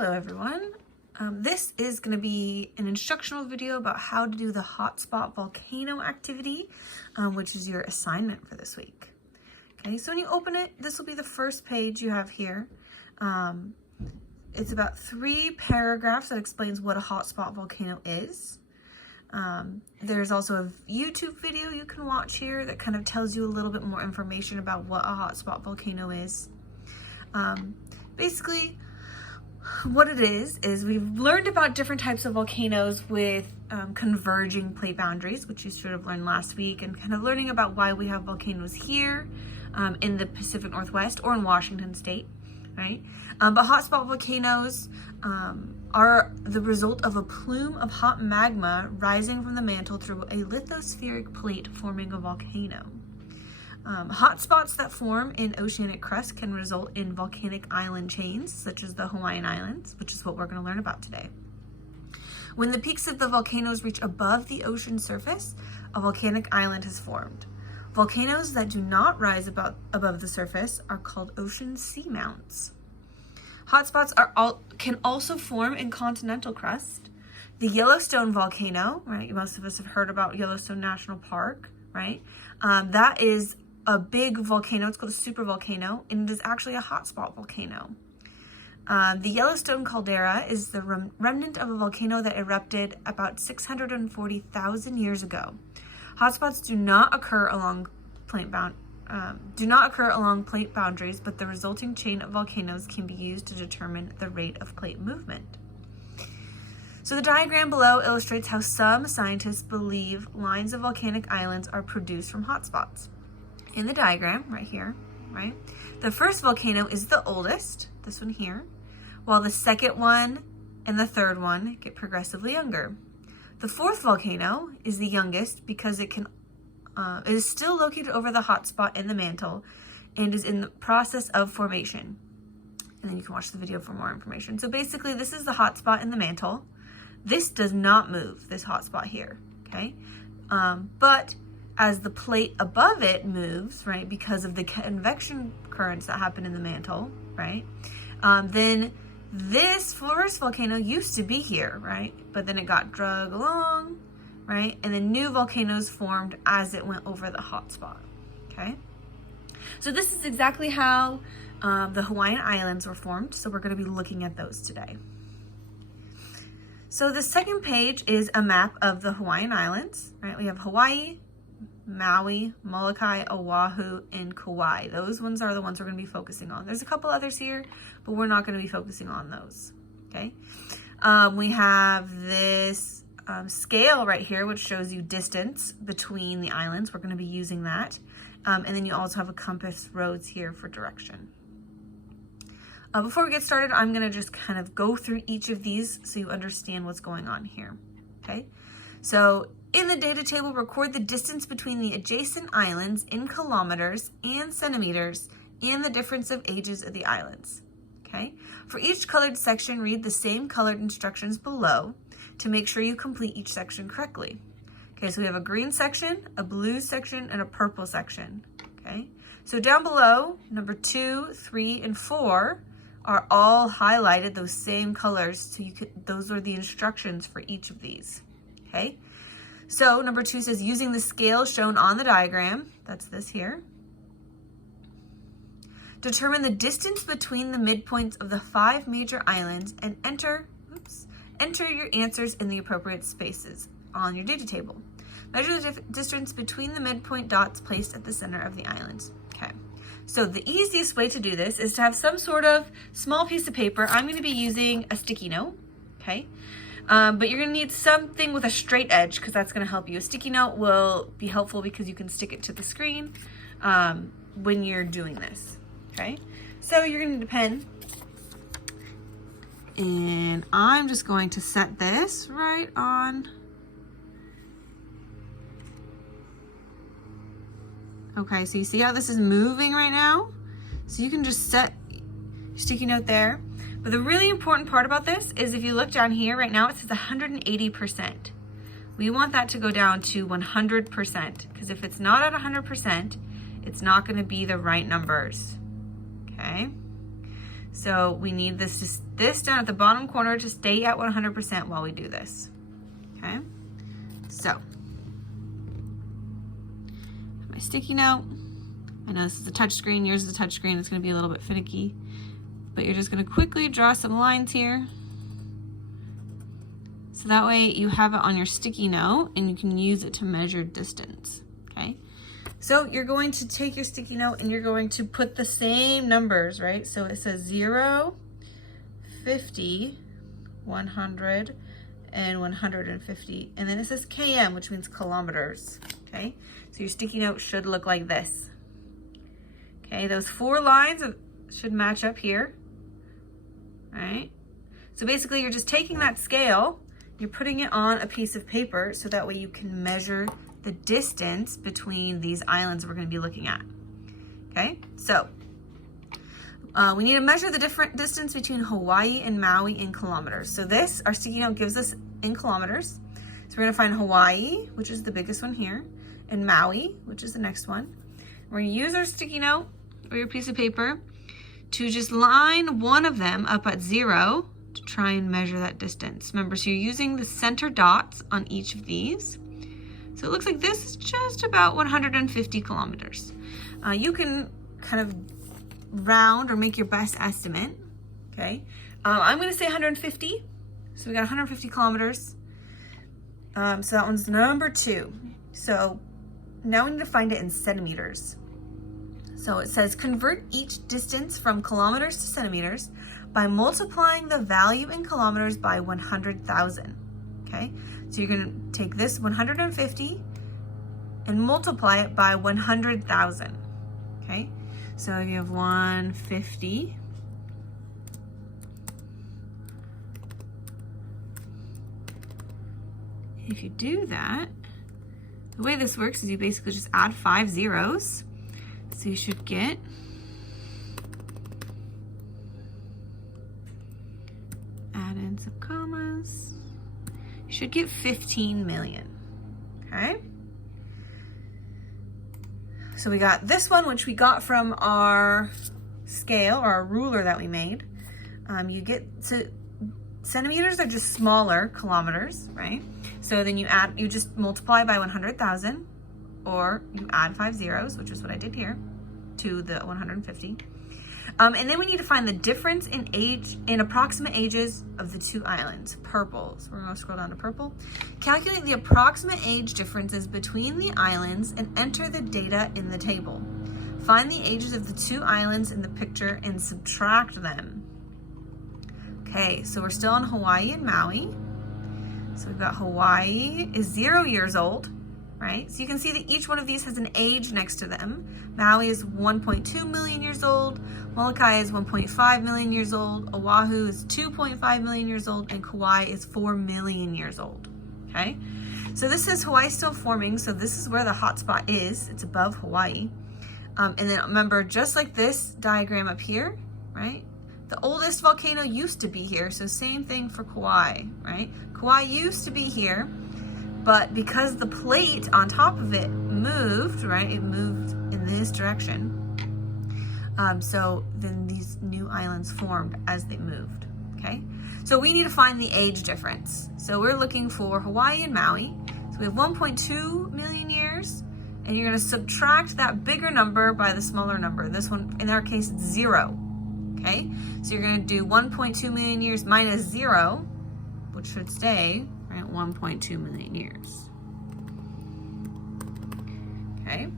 Hello everyone. This is going to be an instructional video about how to do the Hotspot Volcano activity, which is your assignment for this week. Okay, so when you open it, this will be the first page you have here. It's about 3 paragraphs that explains what a hotspot volcano is. There's also a YouTube video you can watch here that kind of tells you a little bit more information about what a hotspot volcano is. Basically, what it is we've learned about different types of volcanoes with converging plate boundaries, which you should have learned last week, and kind of learning about why we have volcanoes here in the Pacific Northwest or in Washington State, right? But hotspot volcanoes are the result of a plume of hot magma rising from the mantle through a lithospheric plate forming a volcano. Hotspots that form in oceanic crust can result in volcanic island chains, such as the Hawaiian Islands, which is what we're going to learn about today. When the peaks of the volcanoes reach above the ocean surface, a volcanic island has formed. Volcanoes that do not rise above the surface are called ocean seamounts. Hotspots can also form in continental crust. The Yellowstone volcano, right? Most of us have heard about Yellowstone National Park, right? That is a big volcano. It's called a supervolcano, and it is actually a hotspot volcano. The Yellowstone caldera is the remnant of a volcano that erupted about 640,000 years ago. Hotspots do not occur along plate boundaries, but the resulting chain of volcanoes can be used to determine the rate of plate movement. So the diagram below illustrates how some scientists believe lines of volcanic islands are produced from hotspots. In the diagram, right here, right, the first volcano is the oldest, this one here, while the second one and the third one get progressively younger. The fourth volcano is the youngest because it is still located over the hotspot in the mantle and is in the process of formation. And then you can watch the video for more information. So basically, this is the hotspot in the mantle. This does not move, this hotspot here, okay? But as the plate above it moves, right, because of the convection currents that happen in the mantle, right, then this first volcano used to be here, right, but then it got dragged along, right, and then new volcanoes formed as it went over the hotspot, okay? So this is exactly how the Hawaiian Islands were formed, so we're going to be looking at those today. So the second page is a map of the Hawaiian Islands, right? We have Hawaii, Maui, Molokai, Oahu, and Kauai. Those ones are the ones we're going to be focusing on. There's a couple others here, but we're not going to be focusing on those, okay? We have this scale right here, which shows you distance between the islands. We're going to be using that. And then you also have a compass roads here for direction. Before we get started, I'm going to just kind of go through each of these so you understand what's going on here, okay? So in the data table, record the distance between the adjacent islands in kilometers and centimeters and the difference of ages of the islands, okay? For each colored section, read the same colored instructions below to make sure you complete each section correctly. Okay, so we have a green section, a blue section, and a purple section, okay? So down below, number 2, 3, and 4 are all highlighted, those same colors, so those are the instructions for each of these, okay? So number 2 says, using the scale shown on the diagram, that's this here, determine the distance between the midpoints of the 5 major islands and enter your answers in the appropriate spaces on your data table. Measure the distance between the midpoint dots placed at the center of the islands. Okay, so the easiest way to do this is to have some sort of small piece of paper. I'm going to be using a sticky note, okay? But you're going to need something with a straight edge because that's going to help you. A sticky note will be helpful because you can stick it to the screen when you're doing this, okay? So you're going to need a pen. And I'm just going to set this right on. Okay, so you see how this is moving right now? So you can just set your sticky note there. But the really important part about this is if you look down here right now, it says 180%. We want that to go down to 100% because if it's not at 100%, it's not going to be the right numbers. Okay? So we need this down at the bottom corner to stay at 100% while we do this. Okay, so my sticky note. I know this is a touch screen, yours is a touch screen, it's gonna be a little bit finicky, but you're just gonna quickly draw some lines here. So that way you have it on your sticky note and you can use it to measure distance, okay? So you're going to take your sticky note and you're going to put the same numbers, right? So it says 0, 50, 100, and 150. And then it says km, which means kilometers, okay? So your sticky note should look like this. Okay, those 4 lines should match up here, right? So basically you're just taking that scale, you're putting it on a piece of paper so that way you can measure the distance between these islands we're going to be looking at. Okay, so we need to measure the different distance between Hawaii and Maui in kilometers. So this, our sticky note gives us in kilometers. So we're going to find Hawaii, which is the biggest one here, and Maui, which is the next one. We're going to use our sticky note or your piece of paper to just line one of them up at 0 to try and measure that distance. Remember, so you're using the center dots on each of these. So it looks like this is just about 150 kilometers. You can kind of round or make your best estimate, okay? I'm gonna say 150. So we got 150 kilometers. So that one's number 2. So now we need to find it in centimeters. So it says convert each distance from kilometers to centimeters by multiplying the value in kilometers by 100,000, okay? So you're gonna take this 150 and multiply it by 100,000, okay? So you have 150. If you do that, the way this works is you basically just add 5 zeros. So you should get add in some commas. You should get 15 million, okay? So we got this one, which we got from our scale or our ruler that we made. You get to centimeters are just smaller kilometers, right? So then you just multiply by 100,000, or you add 5 zeros, which is what I did here, to the 150. And then we need to find the difference in approximate ages of the 2 islands. Purple, so we're gonna scroll down to purple. Calculate the approximate age differences between the islands and enter the data in the table. Find the ages of the 2 islands in the picture and subtract them. Okay, so we're still on Hawaii and Maui. So we've got Hawaii is 0 years old, right? So you can see that each one of these has an age next to them. Maui is 1.2 million years old, Molokai is 1.5 million years old, Oahu is 2.5 million years old, and Kauai is 4 million years old, okay? So this is Hawaii still forming, so this is where the hotspot is. It's above Hawaii. And then remember, just like this diagram up here, right? The oldest volcano used to be here, so same thing for Kauai, right? Kauai used to be here, but because the plate on top of it moved, right? It moved in this direction. So then these new islands formed as they moved, okay? So we need to find the age difference. So we're looking for Hawaii and Maui. So we have 1.2 million years, and you're gonna subtract that bigger number by the smaller number. This one, in our case, it's 0, okay? So you're gonna do 1.2 million years minus 0, which should stay, right, 1.2 million years. Okay,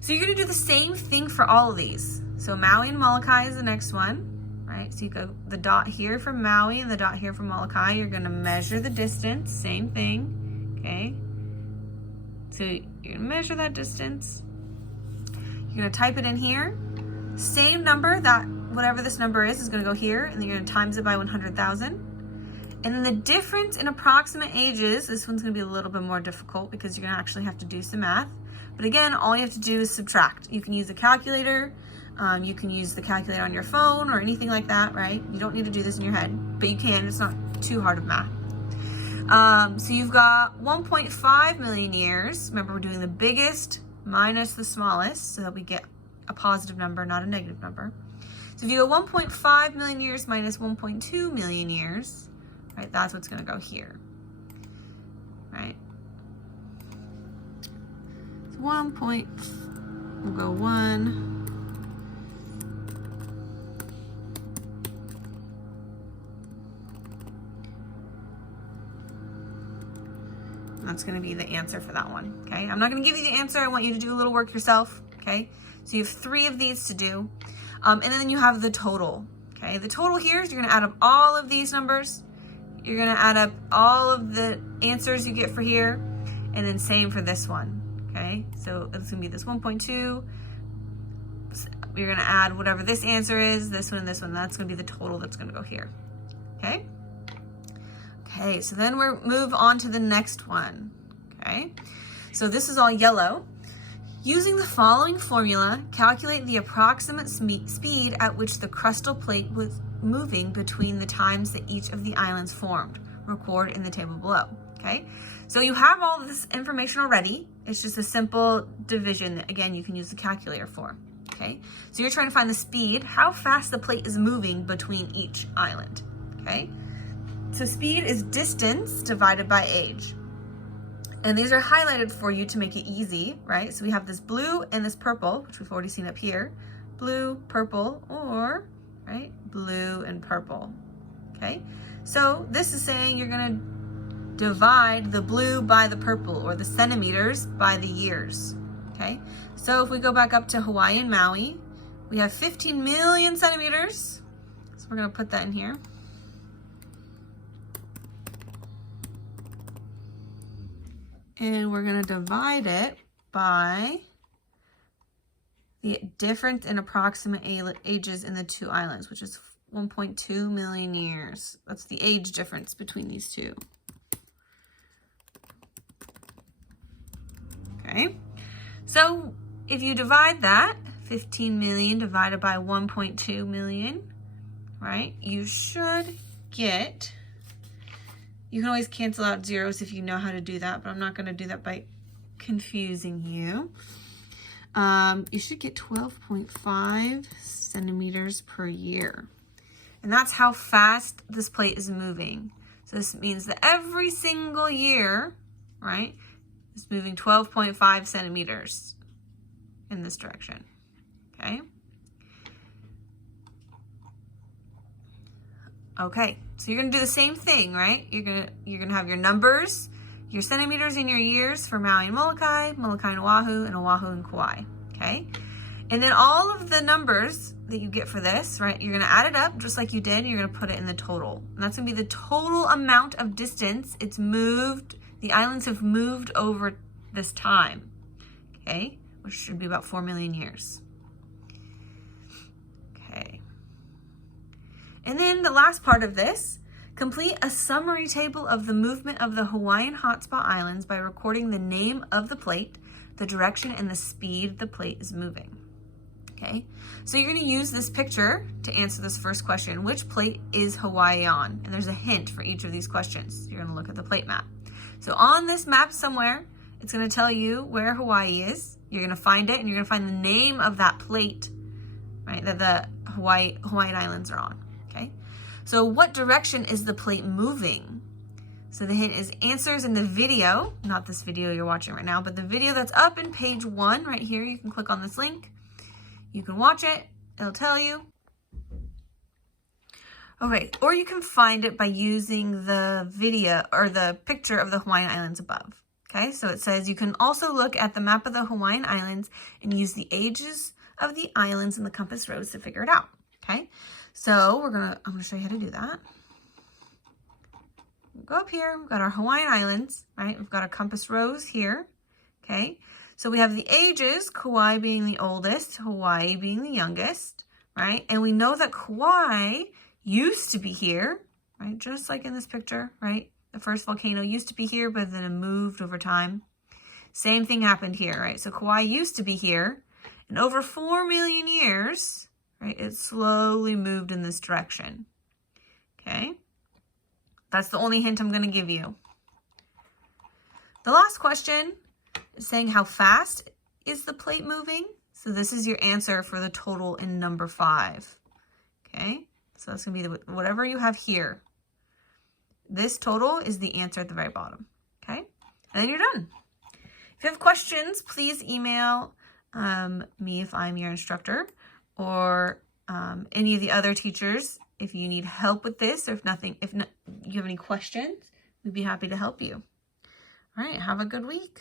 so you're gonna do the same thing for all of these. So Maui and Molokai is the next one, right? So you go the dot here from Maui and the dot here from Molokai. You're gonna measure the distance, same thing, okay? So you're gonna measure that distance. You're gonna type it in here. Same number, that whatever this number is gonna go here, and then you're gonna times it by 100,000. And then the difference in approximate ages, this one's gonna be a little bit more difficult because you're gonna actually have to do some math. But again, all you have to do is subtract. You can use a calculator, you can use the calculator on your phone or anything like that, right? You don't need to do this in your head, but you can, it's not too hard of math. So you've got 1.5 million years. Remember, we're doing the biggest minus the smallest so that we get a positive number, not a negative number. So if you go 1.5 million years minus 1.2 million years, right, that's what's going to go here, right? So we'll go 1. That's going to be the answer for that one, okay? I'm not going to give you the answer. I want you to do a little work yourself, okay? So you have 3 of these to do. And then you have the total, okay? The total here is you're going to add up all of these numbers. You're going to add up all of the answers you get for here, and then same for this one, okay? So it's going to be this 1.2. You're going to add whatever this answer is, this one, and this one. That's going to be the total that's going to go here, okay? Okay, so then we'll move on to the next one, okay? So this is all yellow. Using the following formula, calculate the approximate speed at which the crustal plate was moving between the times that each of the islands formed. Record in the table below, okay? So you have all this information already. It's just a simple division that, again, you can use the calculator for, okay? So you're trying to find the speed, how fast the plate is moving between each island, okay? So speed is distance divided by age. And these are highlighted for you to make it easy, right? So we have this blue and this purple, which we've already seen up here. Blue, purple, or, right, blue and purple, okay? So this is saying you're gonna divide the blue by the purple, or the centimeters by the years, okay? So if we go back up to Hawaii and Maui, we have 15 million centimeters. So we're gonna put that in here. And we're going to divide it by the difference in approximate ages in the 2 islands, which is 1.2 million years. That's the age difference between these two. Okay, so if you divide that, 15 million divided by 1.2 million, right, you should get... You can always cancel out zeros if you know how to do that, but I'm not going to do that by confusing you. You should get 12.5 centimeters per year. And that's how fast this plate is moving. So this means that every single year, right, it's moving 12.5 centimeters in this direction, okay? Okay, so you're gonna do the same thing, right? You're gonna have your numbers, your centimeters and your years for Maui and Molokai, Molokai and Oahu and Kauai, okay? And then all of the numbers that you get for this, right, you're gonna add it up just like you did, and you're gonna put it in the total. And that's gonna be the total amount of distance it's moved, the islands have moved over this time, okay? Which should be about 4 million years. Okay. And then the last part of this, complete a summary table of the movement of the Hawaiian hotspot islands by recording the name of the plate, the direction, and the speed the plate is moving. Okay, so you're going to use this picture to answer this first question. Which plate is Hawaii on? And there's a hint for each of these questions. You're going to look at the plate map. So on this map somewhere, it's going to tell you where Hawaii is. You're going to find it, and you're going to find the name of that plate, right, that the Hawaiian Islands are on. Okay, so what direction is the plate moving? So the hint is answers in the video, not this video you're watching right now, but the video that's up in page 1 right here. You can click on this link. You can watch it. It'll tell you. Okay, or you can find it by using the video or the picture of the Hawaiian Islands above. Okay, so it says you can also look at the map of the Hawaiian Islands and use the ages of the islands and the compass rose to figure it out. Okay, so I'm gonna show you how to do that. Go up here, we've got our Hawaiian Islands, right? We've got our compass rose here, okay? So we have the ages, Kauai being the oldest, Hawaii being the youngest, right? And we know that Kauai used to be here, right? Just like in this picture, right? The first volcano used to be here, but then it moved over time. Same thing happened here, right? So Kauai used to be here, and over 4 million years, right, it slowly moved in this direction, okay? That's the only hint I'm going to give you. The last question is saying how fast is the plate moving? So this is your answer for the total in number 5. okay? So that's going to be whatever you have here. This total is the answer at the very bottom, okay? And then you're done. If you have questions, please email me if I'm your instructor, or any of the other teachers if you need help with this, or if you have any questions, we'd be happy to help you. All right, have a good week.